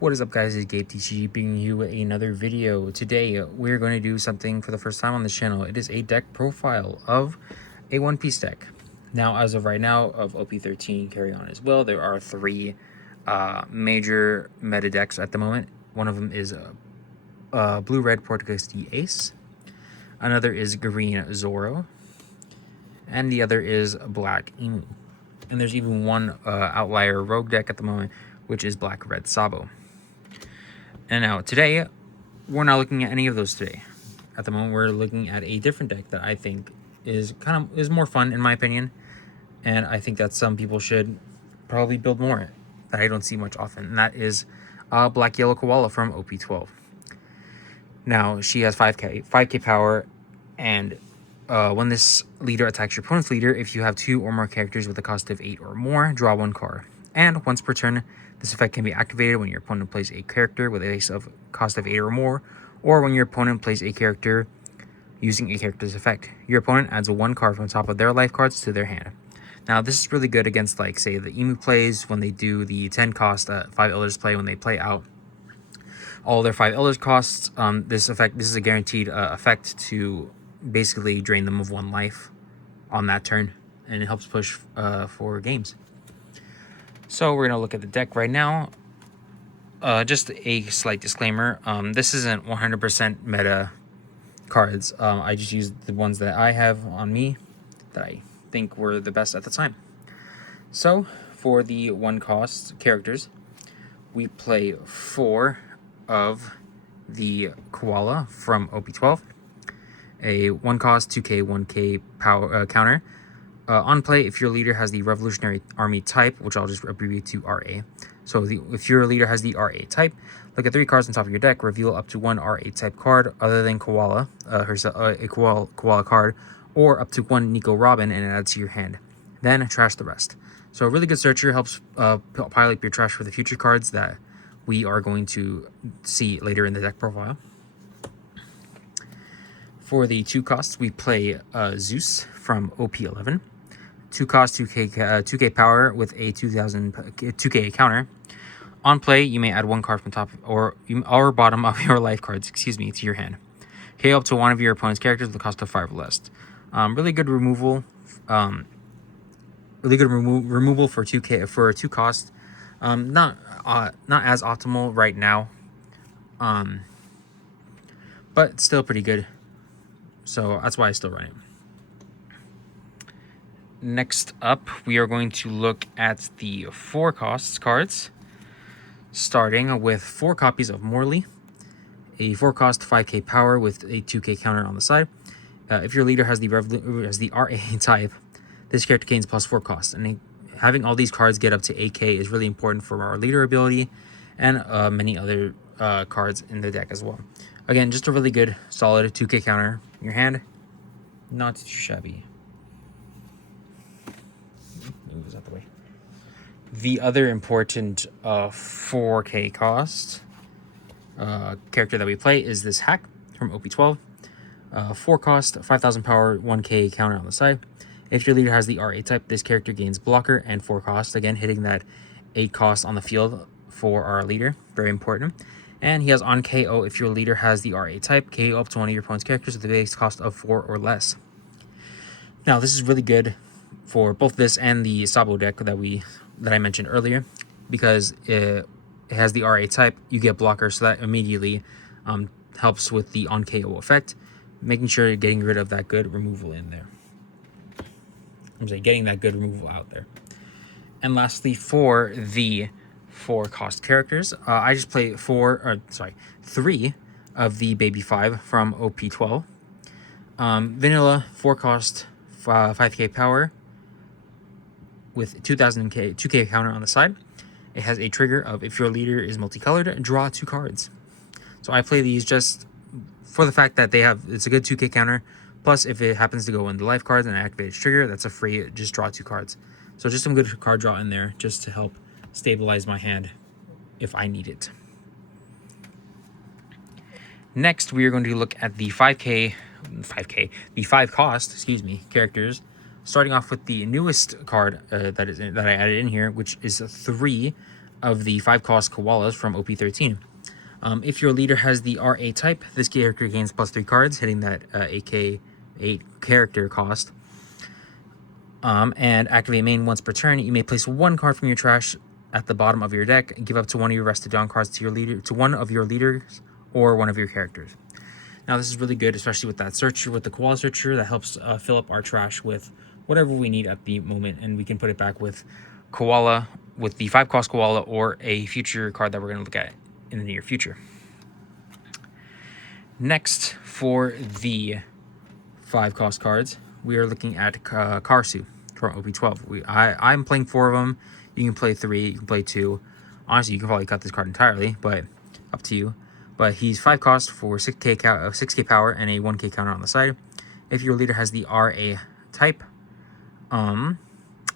What is up, guys? It's Gabe TCG bringing you another video. Today we're going to do something for the first time on this channel. It is a deck profile of a One Piece deck. Now, as of right now, of OP13 carry on as well. There are three major meta decks at the moment. One of them is blue-red Portuguese Ace. Another is green Zoro. And the other is black Emu. And there's even one outlier rogue deck at the moment, which is black-red Sabo. And now today, we're not looking at any of those today. At the moment, we're looking at a different deck that I think is more fun in my opinion, and I think that some people should probably build more that I don't see much often, and that is Black Yellow Koala from OP12. Now she has 5k power, and when this leader attacks your opponent's leader, if you have 2 or more characters with a cost of 8 or more, draw 1 card. And once per turn, this effect can be activated when your opponent plays a character with a cost of 8 or more, or when your opponent plays a character using a character's effect. Your opponent adds 1 card from the top of their life cards to their hand. Now, this is really good against, like, say, the Emu plays when they do the 10 cost 5 Elders play, when they play out all their 5 Elders costs. This is a guaranteed effect to basically drain them of 1 life on that turn, and it helps push for games. So we're gonna look at the deck right now. Just a slight disclaimer, this isn't 100% meta cards. I just used the ones that I have on me that I think were the best at the time. So for the 1 cost characters, we play 4 of the Koala from OP12, a 1 cost 2k 1k power counter. On play, if your leader has the Revolutionary Army type, which I'll just abbreviate to RA. So if your leader has the RA type, look at 3 cards on top of your deck, reveal up to 1 RA type card other than Koala, a Koala card, or up to 1 Nico Robin, and add to your hand. Then trash the rest. So a really good searcher, helps pile up your trash for the future cards that we are going to see later in the deck profile. For the 2 costs, we play Zeus from OP11. 2 cost 2k power with a 2k counter. On play, you may add 1 card from top or bottom of your life cards, to your hand. KO up to 1 of your opponent's characters with a cost of 5 or less. Really good removal. Removal for 2k for 2 cost. Not as optimal right now. But still pretty good. So that's why I still run it. Next up, we are going to look at the 4 costs cards, starting with 4 copies of Morley, a 4 cost 5k power with a 2k counter on the side. If your leader has the RA type, this character gains +4 cost, and having all these cards get up to 8k is really important for our leader ability and many other cards in the deck as well. Again, just a really good, solid 2k counter in your hand. Not too shabby. Move this out the way. The other important 4k cost character that we play is this Hack from OP12. 4 cost, 5,000 power, 1k counter on the side. If your leader has the RA type, this character gains blocker and 4 cost. Again, hitting that 8 cost on the field for our leader. Very important. And he has on KO if your leader has the RA type, KO up to 1 of your opponent's characters with a base cost of 4 or less. Now, this is really good for both this and the Sabo deck that I mentioned earlier, because it has the RA type. You get blocker, so that immediately helps with the on KO effect, making sure you're getting rid of that good removal in there. I'm saying getting that good removal out there. And lastly, for the 4 cost characters, I just play 3 of the Baby 5 from OP12. Vanilla 4 cost 5k power with 2k counter on the side. It has a trigger of if your leader is multicolored, draw 2 cards. So I play these just for the fact that it's a good 2k counter. Plus, if it happens to go in the life cards and activate its trigger, that's a free just draw 2 cards. So just some good card draw in there just to help stabilize my hand if I need it. Next, we are going to look at the 5 cost, characters, starting off with the newest card that I added in here, which is 3 of the 5-cost Koalas from OP13. If your leader has the RA type, this character gains +3 cards, hitting that AK8 character cost. And activate main once per turn. You may place 1 card from your trash at the bottom of your deck and give up to one of your rested down cards to your leader, to one of your leaders or one of your characters. Now this is really good, especially with that searcher, with the Koala searcher, that helps fill up our trash with whatever we need at the moment, and we can put it back with Koala, with the 5-cost Koala, or a future card that we're going to look at in the near future. Next, for the 5-cost cards, we are looking at Karsu from OP12. I'm playing 4 of them. You can play 3, you can play 2. Honestly, you can probably cut this card entirely, but up to you. But he's 5 cost for 6k power and a 1k counter on the side. If your leader has the RA type,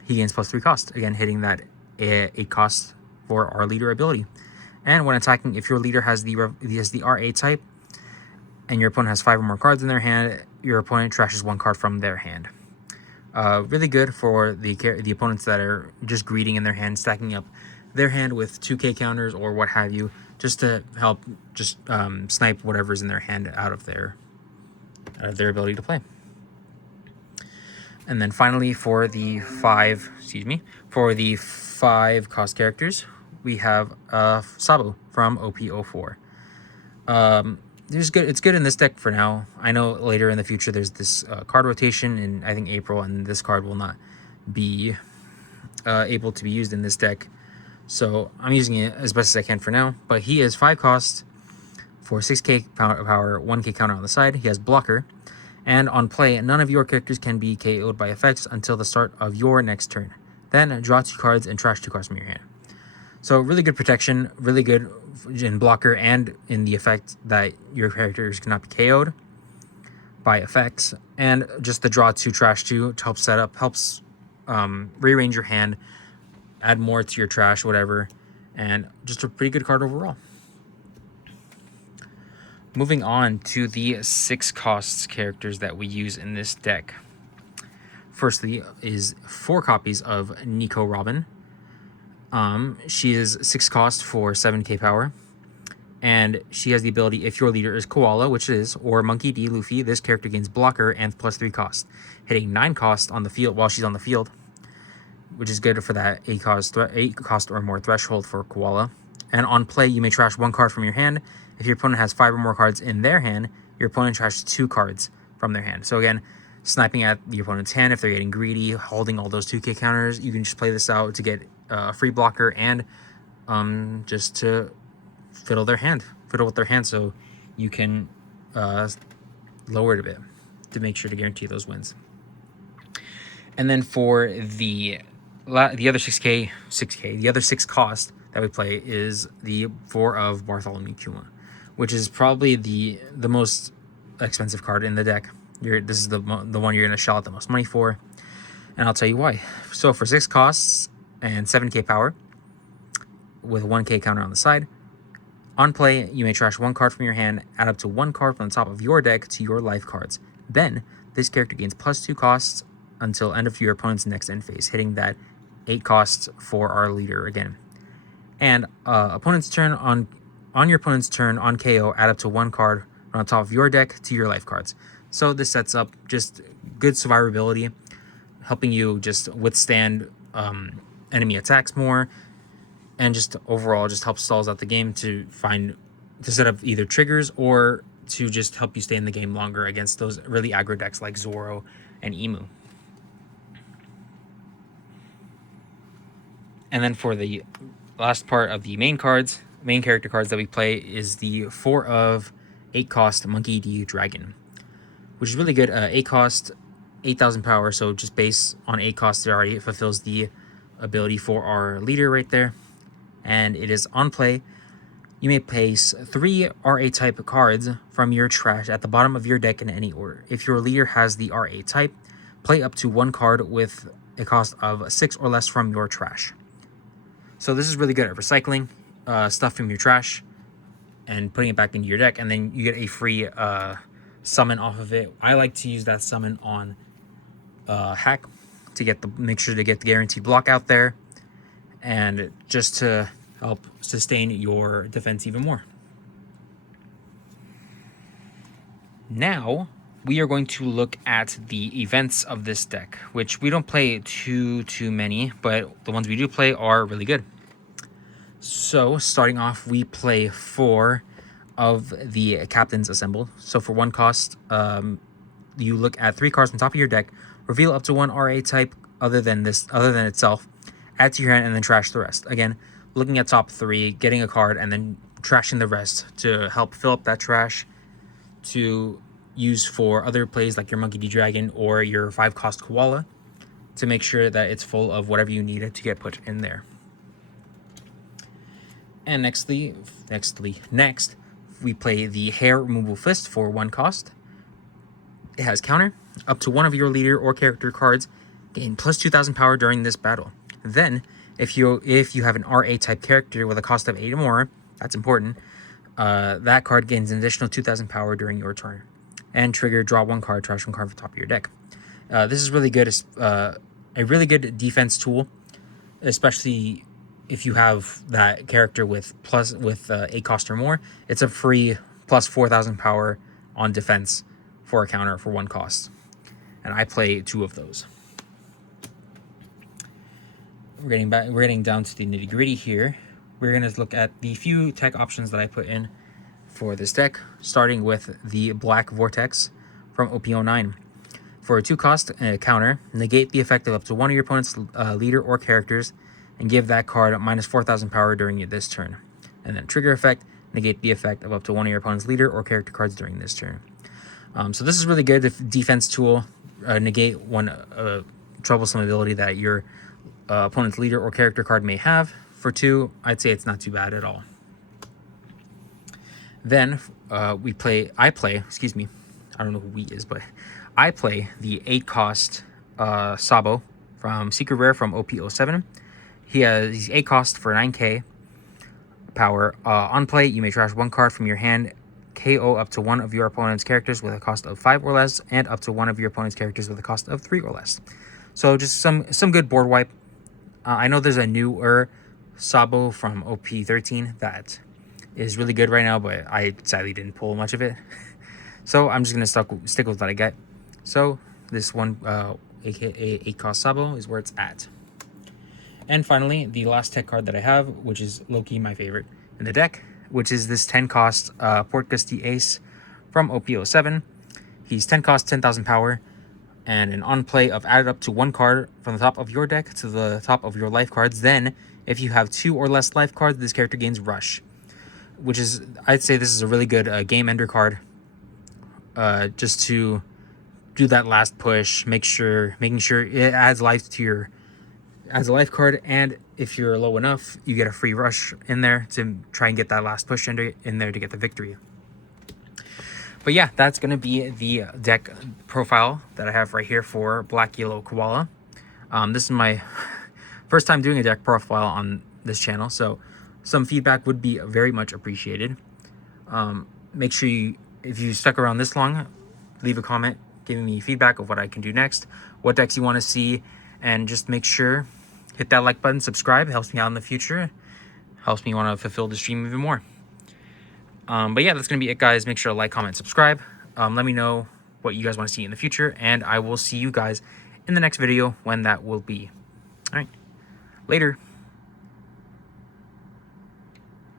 he gains +3 cost, again hitting that 8 cost for our leader ability. And when attacking, if your leader has the RA type and your opponent has 5 or more cards in their hand, your opponent trashes 1 card from their hand. Really good for the opponents that are just greeting in their hand, stacking up their hand with 2k counters or what have you, just to help just snipe whatever's in their hand out of their ability to play. And then finally, for the 5-cost characters, we have Sabo from OP04. It's good in this deck for now. I know later in the future there's this card rotation in, I think, April, and this card will not be able to be used in this deck. So I'm using it as best as I can for now. But he is 5 cost for 6k power, 1k counter on the side. He has blocker. And on play, none of your characters can be KO'd by effects until the start of your next turn. Then draw 2 cards and trash 2 cards from your hand. So really good protection, really good in blocker and in the effect that your characters cannot be KO'd by effects. And just the draw 2, trash 2 to help set up, helps rearrange your hand, add more to your trash, whatever. And just a pretty good card overall. Moving on to the 6 costs characters that we use in this deck. Firstly is 4 copies of Nico Robin. She is 6 cost for 7k power. And she has the ability, if your leader is Koala, which it is, or Monkey D. Luffy, this character gains blocker and +3 cost, hitting 9 cost on the field while she's on the field, which is good for that 8 cost or more threshold for Koala. And on play, you may trash 1 card from your hand. If your opponent has 5 or more cards in their hand, your opponent trashes 2 cards from their hand. So again, sniping at the opponent's hand if they're getting greedy, holding all those 2k counters, you can just play this out to get a free blocker and just to fiddle with their hand, so you can lower it a bit to make sure to guarantee those wins. And then for the other 6 cost that we play is the 4 of Bartholomew Kuma, which is probably the most expensive card in the deck. This is the one you're going to shell out the most money for, and I'll tell you why. So for 6 costs and 7k power with 1k counter on the side, on play, you may trash 1 card from your hand, add up to 1 card from the top of your deck to your life cards. Then this character gains +2 costs until end of your opponent's next end phase, hitting that 8 costs for our leader again. And opponent's turn on your opponent's turn on KO, add up to 1 card on the top of your deck to your life cards. So this sets up just good survivability, helping you just withstand enemy attacks more, and just overall just helps stalls out the game to set up either triggers or to just help you stay in the game longer against those really aggro decks like Zoro and Emu. And then for the last part of the main character cards that we play is the 4 of 8 cost Monkey D. Dragon, which is really good. 8 cost, 8,000 power, so just base on 8 costs, it already fulfills the ability for our leader right there. And it is on play. You may place 3 RA type cards from your trash at the bottom of your deck in any order. If your leader has the RA type, play up to 1 card with a cost of 6 or less from your trash. So this is really good at recycling stuff from your trash and putting it back into your deck, and then you get a free summon off of it. I like to use that summon on Hack to make sure to get the guaranteed block out there, and just to help sustain your defense even more. Now, we are going to look at the events of this deck, which we don't play too many, but the ones we do play are really good. So, starting off, we play 4 of the Captains Assembled. So, for 1 cost, you look at 3 cards on top of your deck, reveal up to 1 RA type other than itself, add to your hand, and then trash the rest. Again, looking at top 3, getting a card, and then trashing the rest to help fill up that trash to use for other plays like your Monkey D. Dragon or your 5-cost Koala to make sure that it's full of whatever you need to get put in there. And next, we play the Hair Removal Fist for 1 cost. It has counter. Up to 1 of your leader or character cards gain plus 2,000 power during this battle. Then, if you have an RA type character with a cost of 8 or more, that's important, that card gains an additional 2,000 power during your turn. And trigger, draw 1 card, trash 1 card from the top of your deck. This is really good, a really good defense tool, especially if you have that character with 8 cost or more. It's a free plus 4,000 power on defense for a counter for 1 cost. And I play 2 of those. We're getting down to the nitty gritty here. We're going to look at the few tech options that I put in for this deck, starting with the Black Vortex from OP09. For a 2 cost counter, negate the effect of up to 1 of your opponent's leader or characters and give that card minus 4,000 power during this turn. And then trigger effect, negate the effect of up to 1 of your opponent's leader or character cards during this turn. So this is really good. The defense tool, negate one troublesome ability that your opponent's leader or character card may have. For 2, I'd say it's not too bad at all. Then I play, I don't know who we is, but I play the 8 cost Sabo from Secret Rare from OP07. He's 8 cost for 9k power. On play, you may trash 1 card from your hand, KO up to 1 of your opponent's characters with a cost of 5 or less, and up to 1 of your opponent's characters with a cost of 3 or less. So just some good board wipe. I know there's a newer Sabo from OP13 that is really good right now, but I sadly didn't pull much of it. So I'm just going to stick with what I get. So this one, aka 8 cost Sabo, is where it's at. And finally, the last tech card that I have, which is low-key my favorite in the deck, which is this 10 cost Port Gusty Ace from OP07. He's 10 cost, 10,000 power, and an on play of added up to 1 card from the top of your deck to the top of your life cards. Then, if you have 2 or less life cards, this character gains Rush, which is, I'd say this is a really good game ender card, just to do that last push, making sure it adds life to your as a life card, and if you're low enough, you get a free Rush in there to try and get that last push in there to get the victory. But yeah, that's going to be the deck profile that I have right here for Black Yellow Koala. This is my first time doing a deck profile on this channel, so some feedback would be very much appreciated. Make sure if you stuck around this long, leave a comment giving me feedback of what I can do next, what decks you want to see, and just make sure hit that like button, subscribe. It helps me out in the future, helps me want to fulfill the stream even more. But yeah, that's gonna be it, guys. Make sure to like, comment, subscribe. Let me know what you guys want to see in the future, and I will see you guys in the next video when that will be. All right, later.